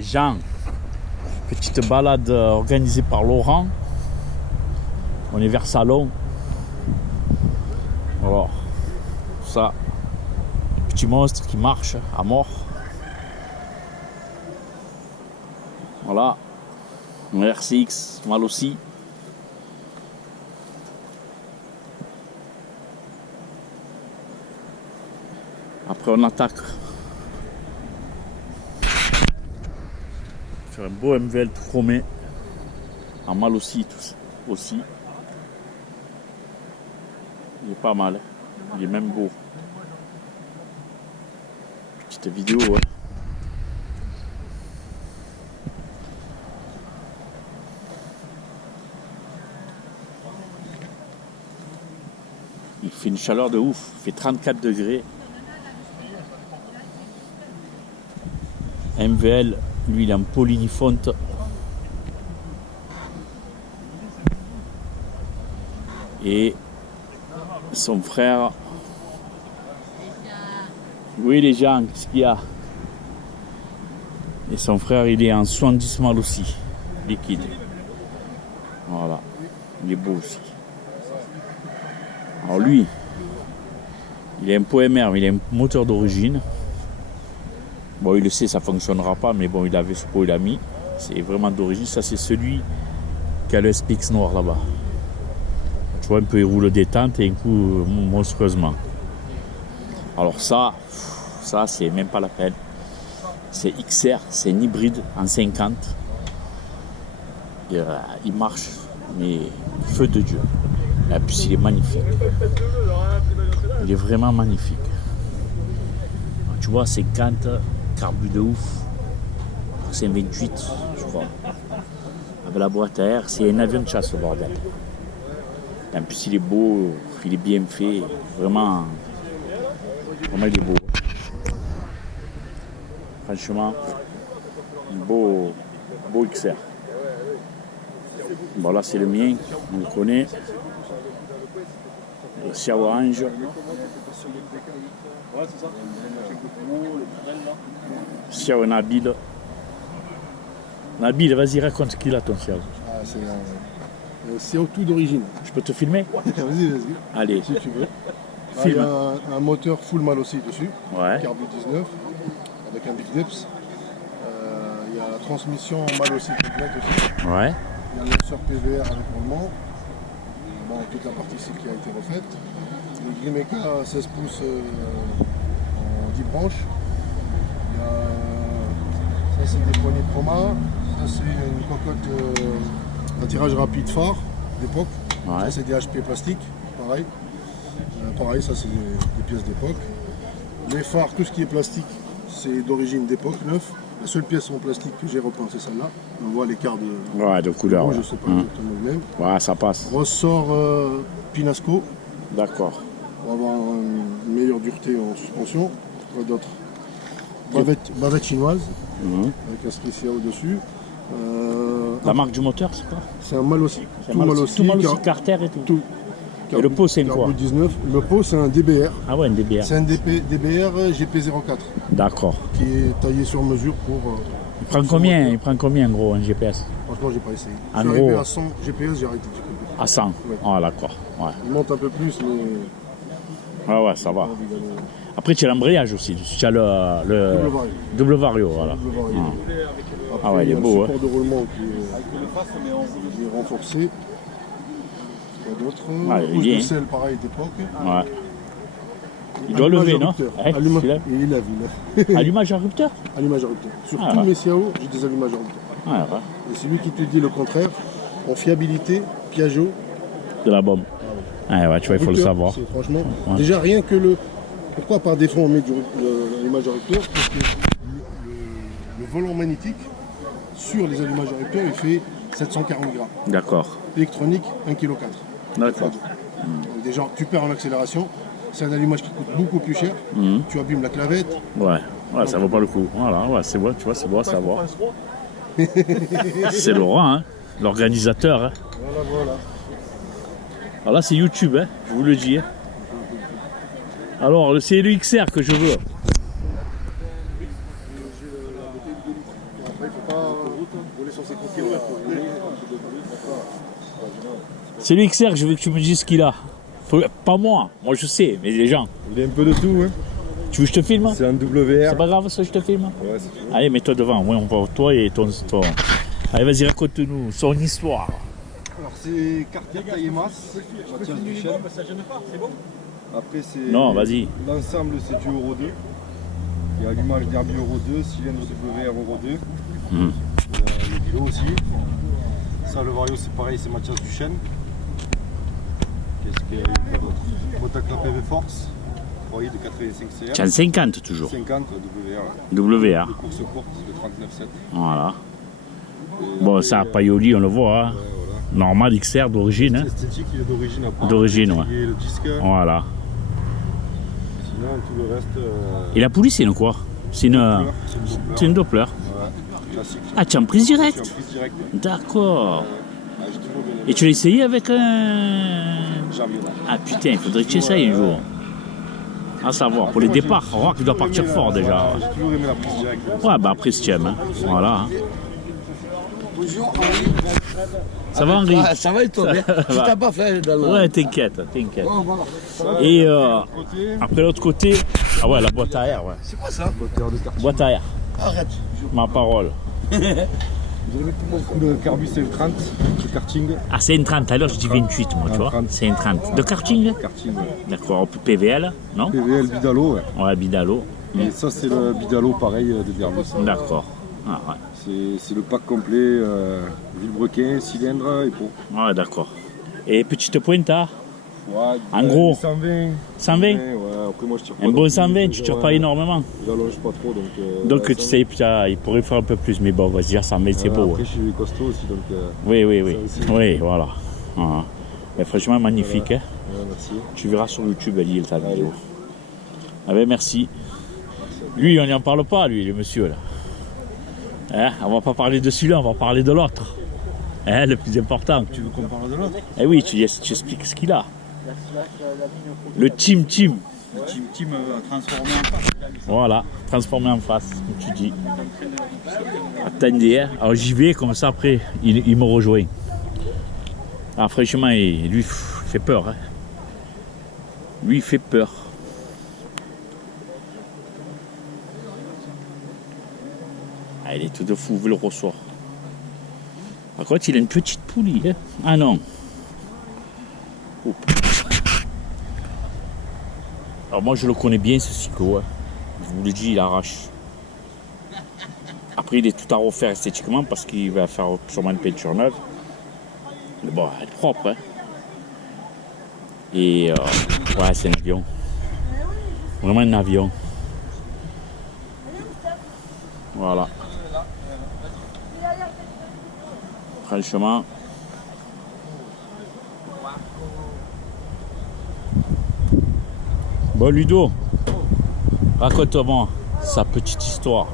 Jean. Petite balade organisée par Laurent. On est vers Salon. Alors, ça, petit monstre qui marche à mort. Voilà. Un RCX, mal aussi. Après on attaque. Faire un beau MVL tout chromé. En mal aussi, tout ça. Aussi. Il est pas mal. Hein. Il est même beau. Petite vidéo. Hein. Il fait une chaleur de ouf. Il fait 34 degrés. MVL, lui, il est en polynifonte. Et son frère. Oui, les gens, qu'est-ce qu'il y a? Et son frère, il est en 70 mal aussi, liquide. Voilà, il est beau aussi. Alors lui, il est un pot MR, mais il a un moteur d'origine. Bon, il le sait, ça ne fonctionnera pas, mais bon, il avait ce pot, il a mis. C'est vraiment d'origine. Ça, c'est celui qui a le SPX noir là-bas. Tu vois, un peu, il roule détente et un coup monstrueusement. Alors ça c'est même pas la peine. C'est XR, c'est un hybride en 50. Et, il marche, mais feu de Dieu. Et puis il est magnifique. Il est vraiment magnifique. Tu vois, 50, carbu de ouf. C'est un 28, je crois. Avec la boîte à air, c'est un avion de chasse, le bordel. En plus, il est beau, il est bien fait. Vraiment il est beau. Franchement, beau XR. Bon, là, c'est le mien, on le connaît. Le Xiao Orange. Xiao Nabil. Nabil, vas-y, raconte ce qu'il a ton Xiao. Ah, c'est un Xiao tout d'origine. Je peux te filmer? Vas-y. Allez. Si tu veux. Filme. Il y a un moteur full mal aussi dessus. Ouais. Carbu 19 avec un Big Nips. Il y a la transmission mal aussi complète aussi. Ouais. Il y a le lanceur PVR avec roulement. Bon, toute la partie ici qui a été refaite. Le Grimeca 16 pouces en 10 branches. Il y a, ça c'est des poignées Proma. Ça c'est une cocotte, un tirage rapide phare d'époque. Ouais. Ça c'est des HP plastiques, pareil. Pareil, ça c'est des pièces d'époque. Les phares, tout ce qui est plastique, c'est d'origine d'époque, neuf. La seule pièce en plastique que j'ai repeint, c'est celle-là. On voit l'écart de couleur. rouge, je ne sais pas exactement le même. Ouais, ça passe. Ressort Pinasco. D'accord. Pour avoir une meilleure dureté en suspension. Quoi d'autre? Bavette chinoise, avec un spécial au-dessus. La marque du moteur, c'est quoi? C'est un Malossi. Tout Malossi, Carter et tout. Et le pot, c'est quoi? 19. Le pot, c'est un DBR. Ah ouais, un DBR. C'est un DBR GP04. D'accord. Qui est taillé sur mesure pour... Il prend combien gros un GPS? Franchement, j'ai pas essayé. En Je suis arrivé gros. à 100 GPS, j'ai arrêté. À 100? Ouais. Ah d'accord. Ouais. Il monte un peu plus, mais... Ouais, ça va. Après, tu as l'embrayage aussi. Tu as le double vario. Voilà. Après, Ah ouais, il est beau. Le support de roulement qui est renforcé. D'autres. Pouce de sel, pareil, d'époque. Ouais. Il doit lever, non? Il lève. Allumage à rupteur? Allumage à rupteur. Sur tous mes Xiao, j'ai des allumages à rupteur. Ouais. Et c'est lui qui te dit le contraire. En fiabilité, Piaggio. De la bombe. Ouais, tu vois, il faut le savoir. Franchement, déjà rien que le... Pourquoi par défaut on met l'allumage à rupteur? Parce que le volant magnétique, sur les allumages à rupteur, il fait 740 grammes. D'accord. Électronique, 1,4 kg. D'accord. Donc déjà, tu perds en accélération. C'est un allumage qui coûte beaucoup plus cher. Tu abîmes la clavette. Ouais, ça vaut pas le coup. Voilà, ouais, c'est bon, tu vois, c'est bon à savoir. C'est Laurent, hein, l'organisateur. Hein. Voilà. Alors là, c'est YouTube, hein, je vous le dis. Hein. Alors, c'est le XR que je veux. Après, il ne faut pas rouler sur ses côtés. C'est lui XR, je veux que tu me dises ce qu'il a. Pas moi je sais, mais les gens. Il y a un peu de tout, hein. Tu veux que je te filme? C'est un WR. C'est pas grave ça, je te filme? Ouais, c'est tout. Allez, mets-toi devant, ouais, on voit toi et ton. Allez, vas-y, raconte-nous son histoire. Alors c'est Cartier taille masse, Mathias Duchesne. Après c'est... Non, vas-y. L'ensemble c'est du Euro 2. Il y a l'image Derby Euro 2, cylindre WR Euro 2. Mmh. Le vélo aussi. Ça le Vario c'est pareil, c'est Mathias Duchesne. Qu'est-ce qu'il y a d'autre? Motacla PV Force, 3i de 85 CR. Tu as 50 toujours. 50 WR. WR. De course courte de 39,7. Voilà. Bon, ça, Paioli, on le voit. Hein. Voilà. Normal XR d'origine. Hein. Esthétique, il est d'origine à part. D'origine, ouais. Et le disque. Voilà. Sinon, tout le reste. Et la poulie, c'est une quoi? C'est une. C'est une Doppler. Ouais, classique. Ah, tu es en prise Je suis en directe? prise directe. D'accord. J'ai toujours bien aimé. Et tu l'as essayé avec un. Jamais là. Ah putain, il faudrait que tu essayes un jour. À savoir, pour les départs, on voit qu'il doit partir fort déjà. J'ai toujours aimé la prise directe. Ouais, bah après, si tu aimes. Hein. Voilà. Hein. Bonjour Henri. Ça va, Henri? Ah, ça va et toi bien? Tu t'as pas fait dans le... Ouais, t'inquiète, t'inquiète. Oh, voilà. Et Côté, après l'autre côté, ah ouais, la boîte à air, ouais. C'est quoi ça? moteur de karting. Boîte à air, Arrête. ma parole. Vous avez tout mon coup de Carbus C30 de karting. Ah, c'est une 30, alors je dis 28, moi, tu vois. 30. C'est une 30. De karting? Karting, ouais. D'accord, PVL, non? PVL Bidalo, ouais. Ouais, Bidalo. Et ça, c'est le Bidalo pareil de Derby. D'accord. Ah, ouais. C'est le pack complet vilebrequin, cylindre et pot. Ouais, d'accord. Et petite pointe, hein? Ouais, En gros, 120. 120? Ouais, après moi je tire pas. Un non bon plus, 120, tu tires pas énormément. J'allonge pas trop Donc tu 120. sais, putain, il pourrait faire un peu plus, mais bon, on va se dire 120, c'est beau. Après je suis costaud aussi donc. Oui, oui, oui. ça aussi. Oui, voilà. Ah. Mais franchement, magnifique. Hein? Ouais, merci. Tu verras sur YouTube, elle y est ta vidéo. Ah ben merci. Lui, on n'y en parle pas, lui, le monsieur là. Hein, on va pas parler de celui-là, on va parler de l'autre. Hein, le plus important. Tu veux qu'on parle de l'autre? Eh oui, tu expliques ce qu'il a. Le team. Le team transformé en face. Voilà, transformé en face, comme tu dis. Attendez, hein. Alors j'y vais, comme ça après, il me rejoint. Ah, franchement, lui, il fait peur. Hein. Lui, il fait peur. Ah, il est tout de fou, vous le reçoit. Par contre, il a une petite poulie. Hein. Ah non. Oh. Alors moi, je le connais bien, ce cyclo. Hein. Je vous le dis, il arrache. Après, il est tout à refaire esthétiquement parce qu'il va faire sûrement une peinture neuve. Mais bon, elle est propre. Hein. Et ouais, c'est un avion. Vraiment un avion. Voilà. Franchement. Bon, Ludo, raconte-moi sa petite histoire.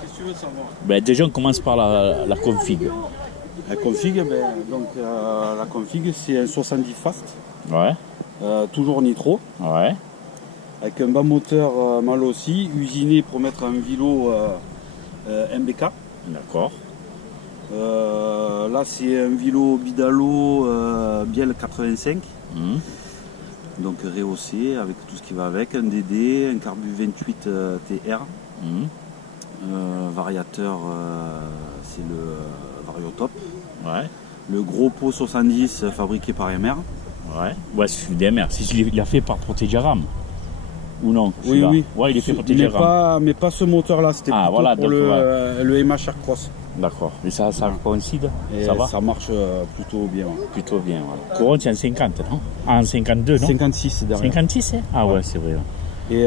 Qu'est-ce que tu veux savoir? Ben, déjà, on commence par la config. La config, la config, c'est un 70 fast, Ouais, toujours nitro, ouais, avec un bas moteur mal aussi, usiné pour mettre un vélo MBK. d'accord. Là, c'est un vélo Bidalo Biel 85, donc rehaussé avec tout ce qui va avec, un DD, un Carbu 28 TR, variateur, c'est le Variotop. Ouais, Le gros pot 70 fabriqué par MR. ouais. Ouais, c'est celui des mers. Il a fait par Protegeram. Ou non? Oui, celui-là. oui. Ouais, il est fait par Protegeram. Mais pas ce moteur-là, c'était Ah, plutôt voilà, pour donc, le MH Aircross. D'accord. Mais ça coïncide? Et Ça va? ça marche plutôt bien. Ouais. Plutôt bien, voilà. Couronne, c'est en 50, non? Ah, en 52, non? 56 derrière. 56, hein? Ah ouais, c'est vrai. Et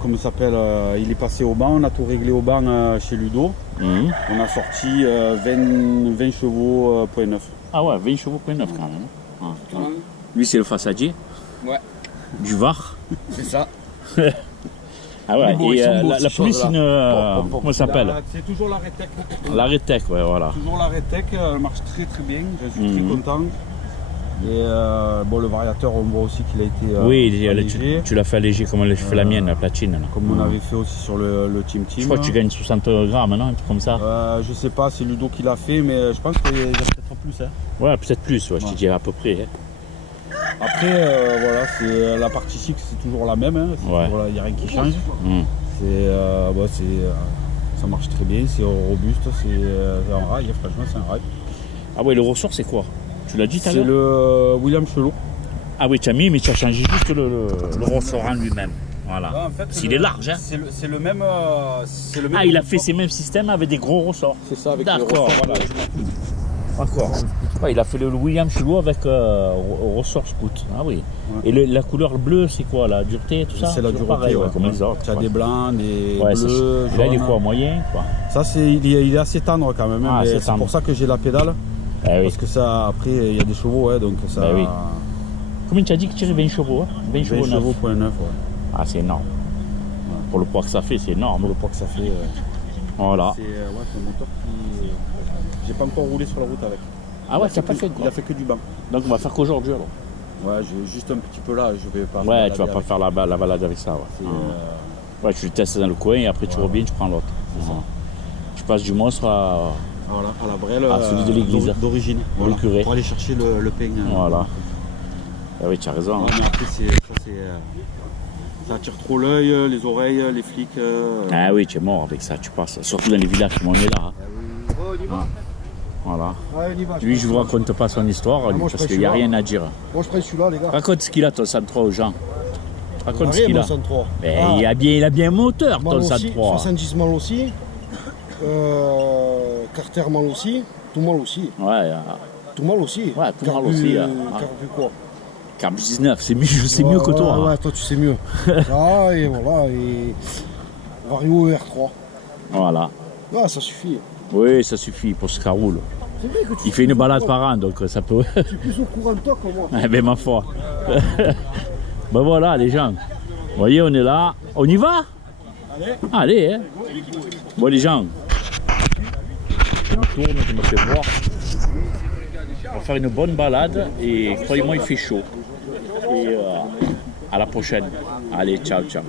comment ça s'appelle, il est passé au banc, on a tout réglé au banc chez Ludo. On a sorti 20 chevaux point neuf. Ah ouais, 20 chevaux, point 9 quand même. Ah, ah. Lui, c'est le façadier. Ouais. Du Var. C'est ça. Ah ouais, Beau, et ils sont beaux, la ces police, c'est choses-là. une. Comment ça s'appelle? C'est toujours la Retec. La Retec, ouais, voilà. Toujours la Retec, elle marche très très bien, je suis très content. Et bon, le variateur, on voit aussi qu'il a été oui, allégé. tu l'as fait alléger comme je fais la mienne, la platine. Là. Comme on avait fait aussi sur le Team Team. Je crois que tu gagnes 60 grammes, non? Un truc comme ça. Je sais pas, c'est Ludo qui l'a fait, mais je pense qu'il y a peut-être plus. Hein. Ouais, peut-être plus, ouais, je te dirais à peu près. Hein. Après, voilà, c'est la partie cycle, c'est toujours la même. Hein. Il n'y a rien qui change. Ça marche très bien, c'est robuste, c'est un rail, franchement, c'est un rail. Ah ouais, le ressort, c'est quoi? Tu l'as dit tout à l'heure? C'est le William Chelot. Ah oui, tu as mis, mais tu as changé juste le ressort en lui-même. Voilà. Non, en fait, s'il est large, hein. C'est le même. Ah, il a fait ces mêmes systèmes avec des gros ressorts. C'est ça, avec d'accord, le ressort. voilà. D'accord. Ouais, il a fait le William Chelot avec ressort scout. Ah oui. Ouais. Et la couleur bleue, c'est quoi? La dureté, tout ça? C'est la dureté, pareil, ouais, comme les autres. Tu as des blancs, des bleus. Là, il est quoi? Moyen, quoi? Ça, il est assez tendre quand même. Ah, c'est pour ça que j'ai la pédale. Parce que ça, après, il y a des chevaux, donc ça. Oui. Combien tu as dit que tu tirais 20 chevaux? 20 chevaux, point 9, ouais. Ah, c'est énorme. Ouais. Pour le poids que ça fait, c'est énorme. Pour le poids que ça fait. Voilà. C'est un moteur qui. J'ai pas encore roulé sur la route avec. Ah ouais, tu n'as pas fait quoi? Il a fait que du banc. Donc on va faire qu'aujourd'hui alors. Ouais, juste un petit peu là, je vais pas. Ouais, tu vas pas faire la balade avec ça. Ouais. Ouais, tu le testes dans le coin et après tu reviens, tu prends l'autre. Tu passes du monstre à la brêle, à celui de l'église d'origine, voilà, le curé. Pour aller chercher le pain. Voilà. Ah oui, tu as raison. Ouais, mais après, ça attire trop l'œil, les oreilles, les flics. Ah oui, tu es mort avec ça, tu passes. Surtout dans les villages comme on est là. Voilà. Lui, je vous raconte pas son histoire, lui, parce qu'il n'y a rien à dire. Moi, je prends celui-là, les gars. Raconte ce qu'il a, ton 103 aux gens. Raconte ce qu'il a. 103. Ben, il a bien un moteur, ton 103. 70 mal aussi. Carter mal aussi. Tout mal aussi. Ouais. Tout mal aussi. Ouais, tout mal aussi. Carbu quoi? Carbu 19, c'est mieux, je sais mieux que toi. Ouais, toi, tu sais mieux. Ça, et voilà. Et Vario R3. Voilà. Ah, ça suffit. Oui, ça suffit pour ce caroule. Il fait une balade par an, donc ça peut. Tu es plus au courant de toi que moi. Eh bien, ma foi. Ben voilà, les gens. Vous voyez, on est là. On y va? Allez, hein. Bon, les gens. Je me tourne, je me fais voir. On va faire une bonne balade et croyez-moi, il fait chaud. Et à la prochaine. Allez, ciao, ciao.